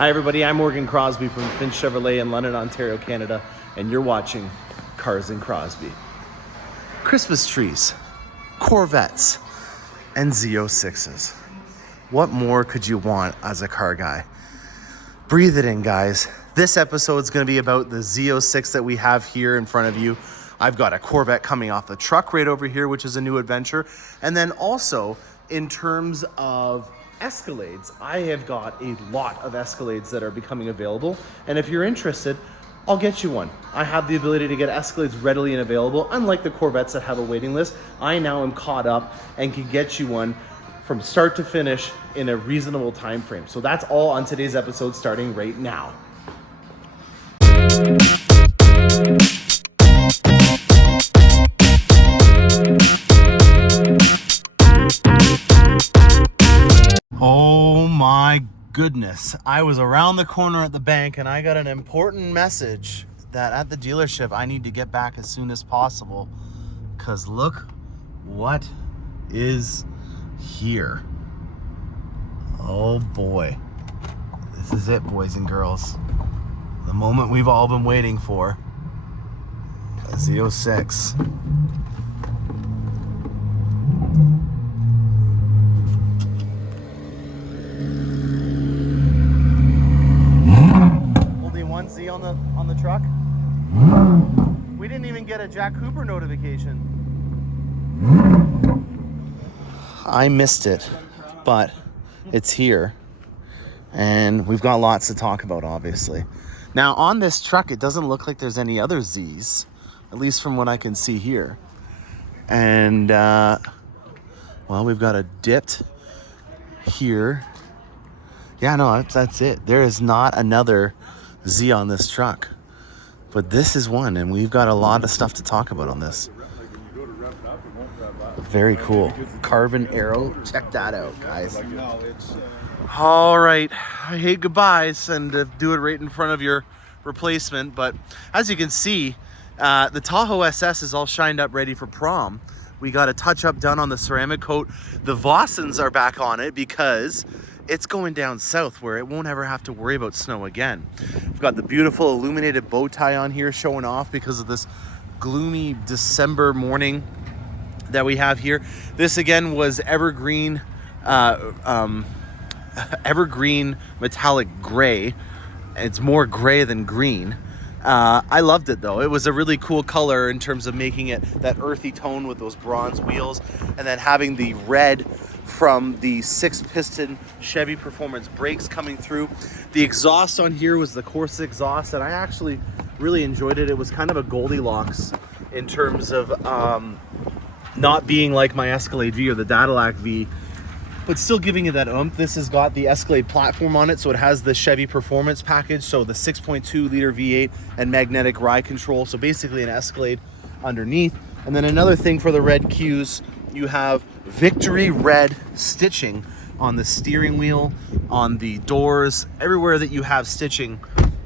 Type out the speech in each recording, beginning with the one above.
Hi everybody, I'm Crosbie from Finch Chevrolet in London, Ontario, Canada, and you're watching Cars and Crosbie. Christmas trees, Corvettes, and Z06s. What more could you want as a car guy? Breathe it in, guys. This episode is going to be about the Z06 that we have here in front of you. I've got a Corvette coming off the truck right over here, which is a new adventure. And then also, in terms of Escalades, I have got a lot of Escalades that are becoming available. And if you're interested, I'll get you one. I have the ability to get Escalades readily and available. Unlike the Corvettes that have a waiting list, I now am caught up and can get you one from start to finish in a reasonable time frame. So that's all on today's episode, starting right now. Oh my goodness. I was around the corner at the bank and I got an important message that at the dealership I need to get back as soon as possible, because look what is here. Oh boy. This is it, boys and girls. The moment we've all been waiting for. A Z06. Z on the truck. We didn't even get a Jack Cooper notification. I missed it, but it's here and we've got lots to talk about, obviously. Now on this truck, it doesn't look like there's any other Z's, at least from what I can see here. And well, we've got a dipped here. Yeah, no, that's it. There is not another Z on this truck, but this is one, and we've got a lot of stuff to talk about on this. Very cool. Carbon arrow. Check that out, guys. All right, I hate goodbyes and do it right in front of your replacement, but as you can see, the Tahoe SS is all shined up, ready for prom. We got a touch up done on the ceramic coat. The Vossens are back on it because it's going down south where it won't ever have to worry about snow again. We've got the beautiful illuminated bow tie on here showing off because of this gloomy December morning that we have here. This again was evergreen metallic gray. It's more gray than green. I loved it though. It was a really cool color in terms of making it that earthy tone with those bronze wheels, and then having the red from the 6-piston Chevy Performance brakes coming through. The exhaust on here was the Corsa exhaust, and I actually really enjoyed it. It was kind of a Goldilocks in terms of not being like my Escalade V or the Cadillac V, but still giving you that oomph. This has got the Escalade platform on it, so it has the Chevy Performance package, so the 6.2 liter V8 and magnetic ride control, so basically an Escalade underneath. And then another thing for the red Qs, you have Victory red stitching on the steering wheel, on the doors, everywhere that you have stitching,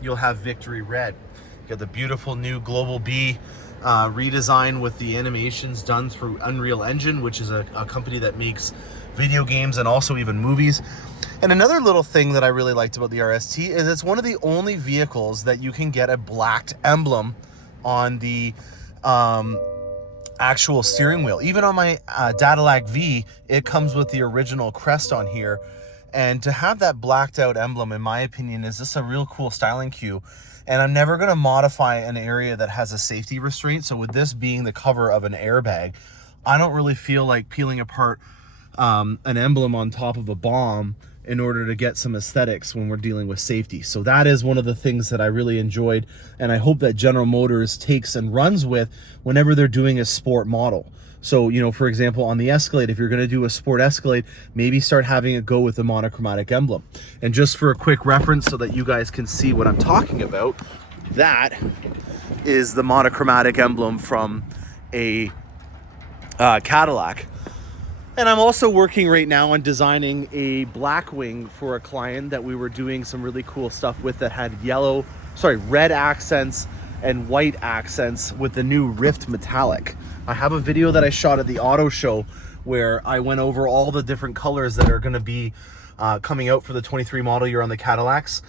you'll have Victory red. You got the beautiful new Global B redesign with the animations done through Unreal Engine, which is a company that makes video games and also even movies. And another little thing that I really liked about the RST is it's one of the only vehicles that you can get a blacked emblem on the actual steering wheel. Even on my Cadillac V, it comes with the original crest on here. And to have that blacked out emblem, in my opinion, is just a real cool styling cue. And I'm never going to modify an area that has a safety restraint. So with this being the cover of an airbag, I don't really feel like peeling apart an emblem on top of a bomb in order to get some aesthetics when we're dealing with safety. So that is one of the things that I really enjoyed, and I hope that General Motors takes and runs with whenever they're doing a sport model. So, you know, for example, on the Escalade, if you're going to do a sport Escalade, maybe start having it go with the monochromatic emblem. And just for a quick reference so that you guys can see what I'm talking about, that is the monochromatic emblem from a Cadillac. And I'm also working right now on designing a Blackwing for a client that we were doing some really cool stuff with, that had red accents and white accents with the new Rift Metallic. I have a video that I shot at the auto show where I went over all the different colors that are going to be coming out for the 23 model year on the Cadillacs.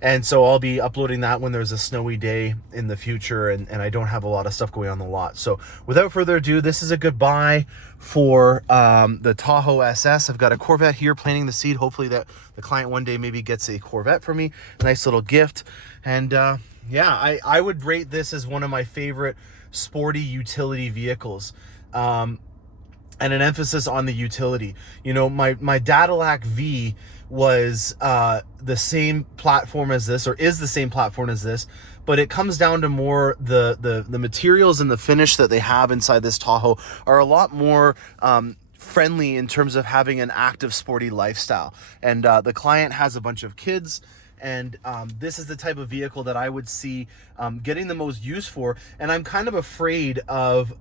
And so I'll be uploading that when there's a snowy day in the future and I don't have a lot of stuff going on the lot. So without further ado, this is a goodbye for the Tahoe SS. I've got a Corvette here planting the seed. Hopefully that the client one day maybe gets a Corvette for me. Nice little gift. And yeah, I would rate this as one of my favorite sporty utility vehicles. And an emphasis on the utility. You know, my Cadillac V was the same platform as this, or is the same platform as this, but it comes down to more the materials and the finish that they have inside this Tahoe are a lot more friendly in terms of having an active sporty lifestyle. And the client has a bunch of kids, and this is the type of vehicle that I would see getting the most use for. And I'm kind of afraid of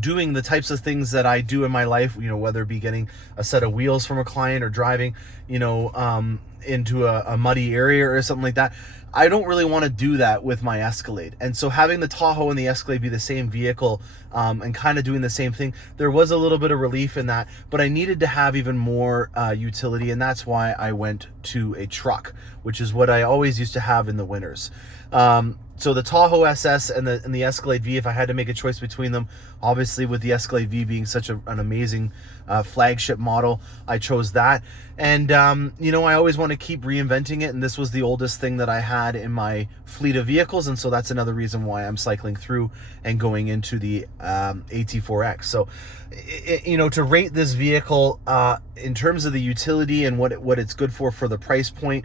doing the types of things that I do in my life, you know, whether it be getting a set of wheels from a client or driving, you know, into a muddy area or something like that. I don't really want to do that with my Escalade. And so having the Tahoe and the Escalade be the same vehicle and kind of doing the same thing, there was a little bit of relief in that, but I needed to have even more utility, and that's why I went to a truck, which is what I always used to have in the winters. So the Tahoe SS and the Escalade V, if I had to make a choice between them, obviously with the Escalade V being such an amazing flagship model, I chose that. And, you know, I always want to keep reinventing it, and this was the oldest thing that I had in my fleet of vehicles, and so that's another reason why I'm cycling through and going into the AT4X. So, you know, to rate this vehicle in terms of the utility and what it's good for the price point,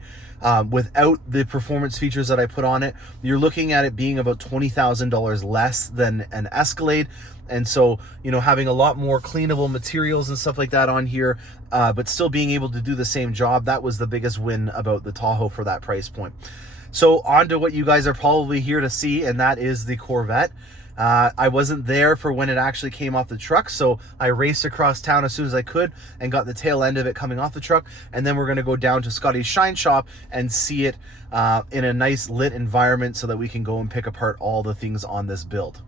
without the performance features that I put on it, you're looking at it being about $20,000 less than an Escalade. And so, you know, having a lot more cleanable materials and stuff like that on here, but still being able to do the same job, that was the biggest win about the Tahoe for that price point. So on to what you guys are probably here to see, and that is the Corvette. I wasn't there for when it actually came off the truck, so I raced across town as soon as I could and got the tail end of it coming off the truck, and then we're going to go down to Scotty's Shine Shop and see it in a nice lit environment so that we can go and pick apart all the things on this build.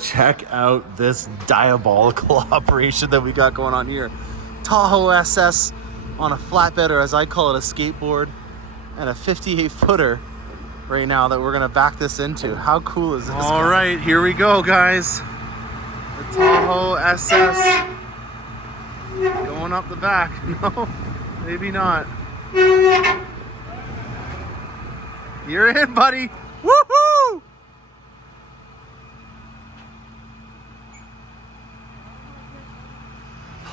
Check out this diabolical operation that we got going on here. Tahoe SS on a flatbed, or as I call it, a skateboard, and a 58-footer right now that we're gonna back this into. How cool is this? All right, here we go, guys. The Tahoe SS going up the back. No, maybe not. You're in, buddy. Woohoo!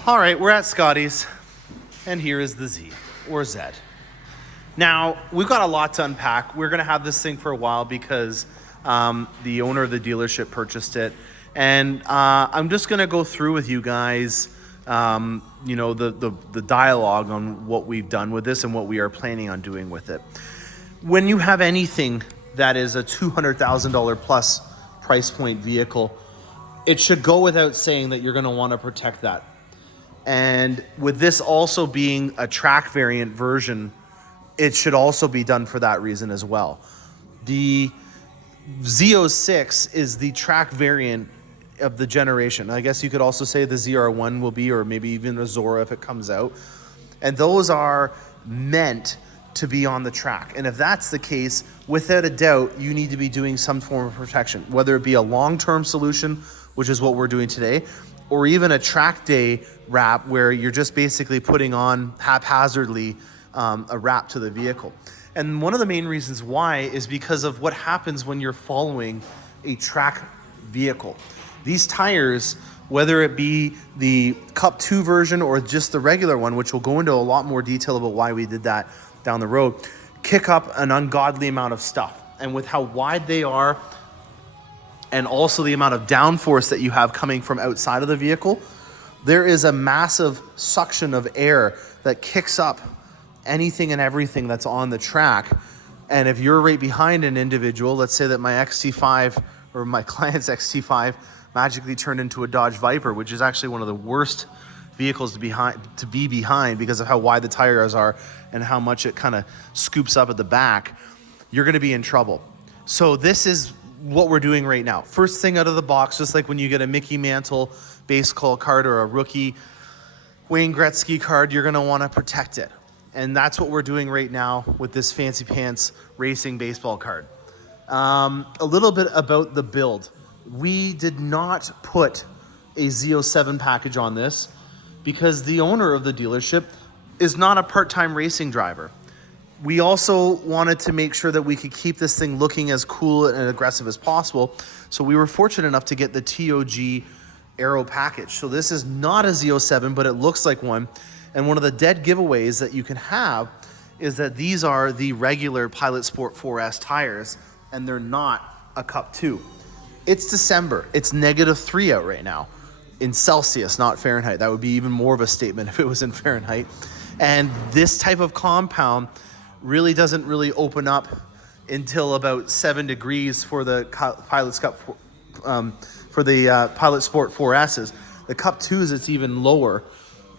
All right, we're at Scotty's, and here is the Z, or Z. Now, we've got a lot to unpack. We're gonna have this thing for a while because the owner of the dealership purchased it. And I'm just gonna go through with you guys, you know, the dialogue on what we've done with this and what we are planning on doing with it. When you have anything that is a $200,000 plus price point vehicle, it should go without saying that you're gonna wanna protect that. And with this also being a track variant version, it should also be done for that reason as well. The Z06 is the track variant of the generation. I guess you could also say the ZR1 will be, or maybe even a Zora if it comes out. And those are meant to be on the track. And if that's the case, without a doubt, you need to be doing some form of protection, whether it be a long-term solution, which is what we're doing today, or even a track day wrap where you're just basically putting on haphazardly a wrap to the vehicle. And one of the main reasons why is because of what happens when you're following a track vehicle. These tires, whether it be the Cup 2 version or just the regular one, which we'll go into a lot more detail about why we did that down the road, kick up an ungodly amount of stuff. And with how wide they are, and also the amount of downforce that you have coming from outside of the vehicle, there is a massive suction of air that kicks up anything and everything that's on the track. And if you're right behind an individual, let's say that my XT5 or my client's XT5 magically turned into a Dodge Viper, which is actually one of the worst vehicles to be behind because of how wide the tires are and how much it kind of scoops up at the back, you're gonna be in trouble. So this is what we're doing right now. First thing out of the box, just like when you get a Mickey Mantle base call card or a rookie, Wayne Gretzky card, you're gonna wanna protect it. And that's what we're doing right now with this Fancy Pants Racing baseball card. A little bit about the build. We did not put a Z07 package on this because the owner of the dealership is not a part-time racing driver. We also wanted to make sure that we could keep this thing looking as cool and aggressive as possible. So we were fortunate enough to get the TOG Aero package. So this is not a Z07, but it looks like one. And one of the dead giveaways that you can have is that these are the regular Pilot Sport 4S tires, and they're not a Cup 2. It's December. It's -3 out right now in Celsius, not Fahrenheit. That would be even more of a statement if it was in Fahrenheit. And this type of compound really doesn't really open up until about 7 degrees for the Pilot Sport 4Ss. The Cup 2s, it's even lower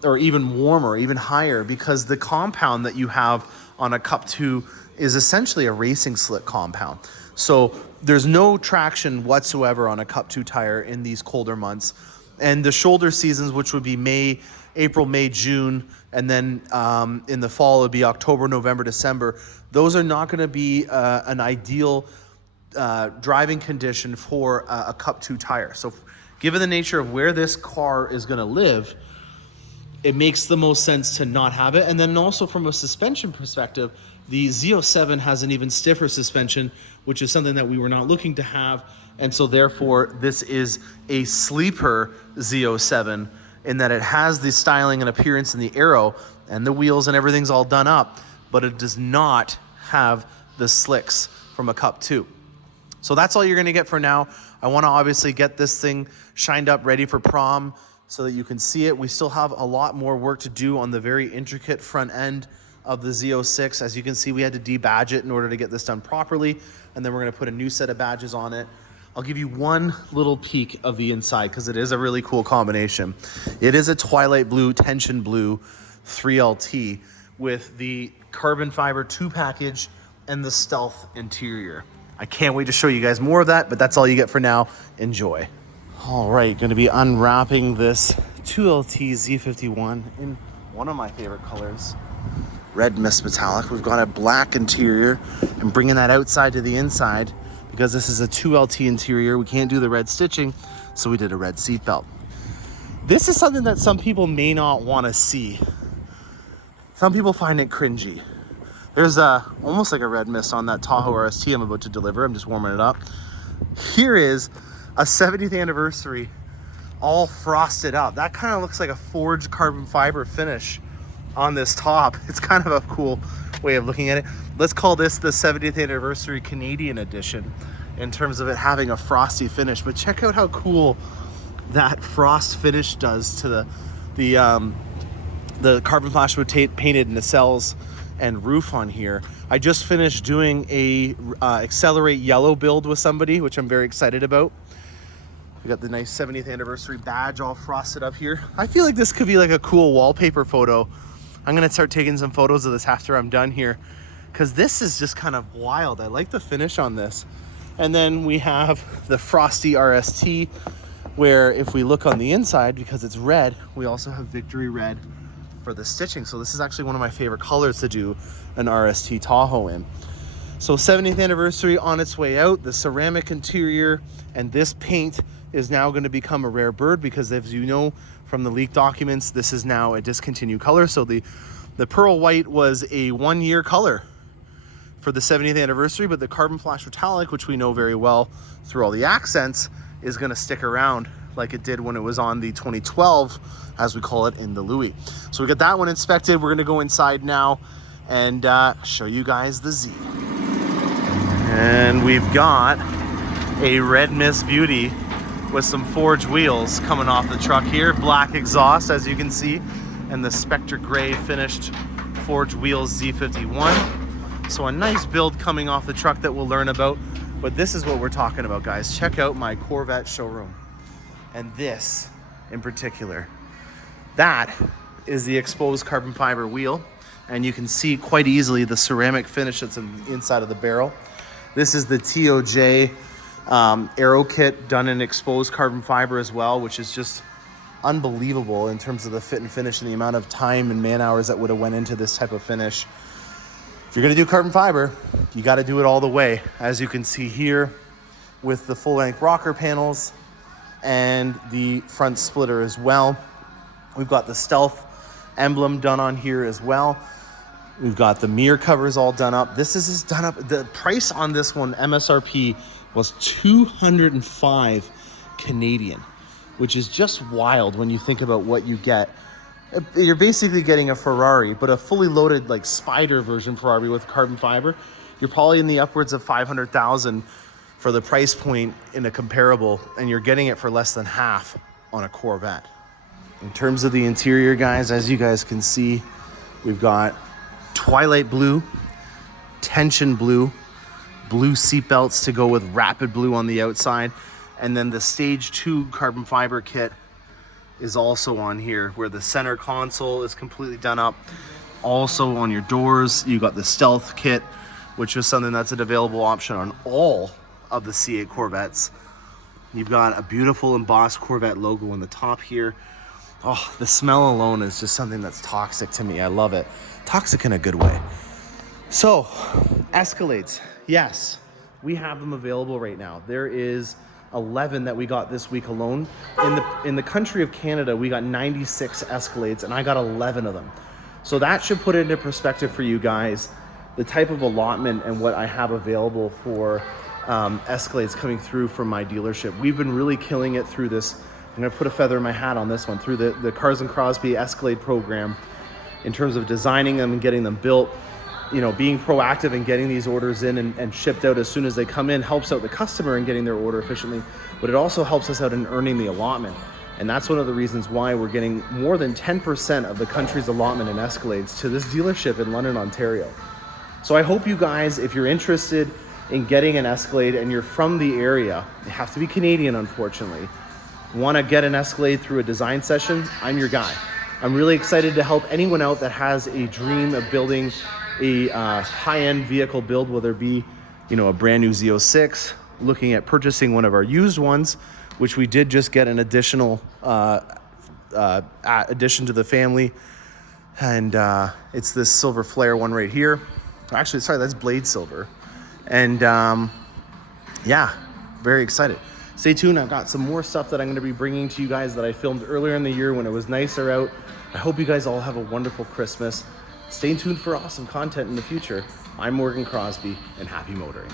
or even warmer, even higher, because the compound that you have on a Cup 2 is essentially a racing slick compound. So there's no traction whatsoever on a Cup 2 tire in these colder months. And the shoulder seasons, which would be April, May, June, and then in the fall, it would be October, November, December. Those are not going to be an ideal driving condition for a Cup 2 tire. So given the nature of where this car is going to live, it makes the most sense to not have it. And then also from a suspension perspective, the Z07 has an even stiffer suspension, which is something that we were not looking to have. And so therefore, this is a sleeper Z07 in that it has the styling and appearance in the Aero and the wheels and everything's all done up, but it does not have the slicks from a Cup 2. So that's all you're gonna get for now. I wanna obviously get this thing shined up, ready for prom so that you can see it. We still have a lot more work to do on the very intricate front end of the Z06. As you can see, we had to debadge it in order to get this done properly, and then we're gonna put a new set of badges on it. I'll give you one little peek of the inside because it is a really cool combination. It is a twilight blue, tension blue 3LT with the carbon fiber 2 package and the stealth interior. I can't wait to show you guys more of that, but that's all you get for now. Enjoy. All right, going to be unwrapping this 2LT Z51 in one of my favorite colors, red mist metallic. We've got a black interior and bringing that outside to the inside. Because this is a 2LT interior, we can't do the red stitching, so we did a red seat belt. This is something that some people may not want to see. Some people find it cringy. There's almost like a red mist on that Tahoe RST I'm about to deliver. I'm just warming it up. Here is a 70th anniversary, all frosted up. That kind of looks like a forged carbon fiber finish on this top. It's kind of a cool way of looking at it. Let's call this the 70th anniversary Canadian edition in terms of it having a frosty finish. But check out how cool that frost finish does to the carbon flash painted nacelles and roof on here. I just finished doing a Accelerate Yellow build with somebody, which I'm very excited about. We got the nice 70th anniversary badge all frosted up here. I feel like this could be like a cool wallpaper photo. I'm gonna start taking some photos of this after I'm done here because this is just kind of wild. I like the finish on this. And then we have the Frosty RST where if we look on the inside, because it's red, we also have Victory Red for the stitching. So this is actually one of my favorite colors to do an RST Tahoe in. So 70th anniversary on its way out, the ceramic interior, and this paint is now going to become a rare bird because, as you know from the leaked documents, this is now a discontinued color. So the pearl white was a 1-year color for the 70th anniversary, but the carbon flash metallic, which we know very well through all the accents, is going to stick around like it did when it was on the 2012, as we call it, in the Louis. So we got that one inspected. We're going to go inside now and show you guys the Z. And we've got a red mist beauty with some forged wheels coming off the truck here. Black exhaust, as you can see, and the Spectre Gray finished forged wheels Z51. So a nice build coming off the truck that we'll learn about. But this is what we're talking about, guys. Check out my Corvette showroom. And this in particular, that is the exposed carbon fiber wheel. And you can see quite easily the ceramic finish that's on the inside of the barrel. This is the TOJ Aero kit done in exposed carbon fiber as well, which is just unbelievable in terms of the fit and finish and the amount of time and man hours that would have went into this type of finish. If you're gonna do carbon fiber, you gotta do it all the way. As you can see here with the full length rocker panels and the front splitter as well. We've got the Stealth emblem done on here as well. We've got the mirror covers all done up. This is done up. The price on this one, MSRP, was 205 Canadian, which is just wild when you think about what you get. You're basically getting a Ferrari, but a fully loaded like Spider version Ferrari with carbon fiber. You're probably in the upwards of 500,000 for the price point in a comparable, and you're getting it for less than half on a Corvette. In terms of the interior, guys, as you guys can see, we've got Twilight Blue, Tension Blue, blue seat belts to go with Rapid Blue on the outside, and then the Stage 2 carbon fiber kit is also on here, where the center console is completely done up. Also on your doors, you got the Stealth kit, which is something that's an available option on all of the C8 Corvettes. You've got a beautiful embossed Corvette logo on the top here. Oh, the smell alone is just something that's toxic to me. I love it. Toxic in a good way. So, Escalades. Yes, we have them available right now. There is 11 that we got this week alone. In the country of Canada, we got 96 Escalades, and I got 11 of them. So that should put it into perspective for you guys, the type of allotment and what I have available for Escalades coming through from my dealership. We've been really killing it through this. I'm gonna put a feather in my hat on this one, through the Cars and Crosbie Escalade program, in terms of designing them and getting them built. You know, being proactive and getting these orders in and shipped out as soon as they come in helps out the customer in getting their order efficiently, but it also helps us out in earning the allotment. And that's one of the reasons why we're getting more than 10% of the country's allotment in Escalades to this dealership in London, Ontario. So I hope you guys, if you're interested in getting an Escalade and you're from the area, you have to be Canadian, unfortunately, want to get an Escalade through a design session, I'm your guy. I'm really excited to help anyone out that has a dream of building a high-end vehicle build, whether it be, you know, a brand new Z06, looking at purchasing one of our used ones, which we did just get an additional addition to the family. And it's this silver flare one right here. Actually, sorry, that's blade silver. And yeah, very excited. Stay tuned. I've got some more stuff that I'm going to be bringing to you guys that I filmed earlier in the year when it was nicer out. I hope you guys all have a wonderful Christmas. Stay tuned for awesome content in the future. I'm Morgan Crosbie, and happy motoring.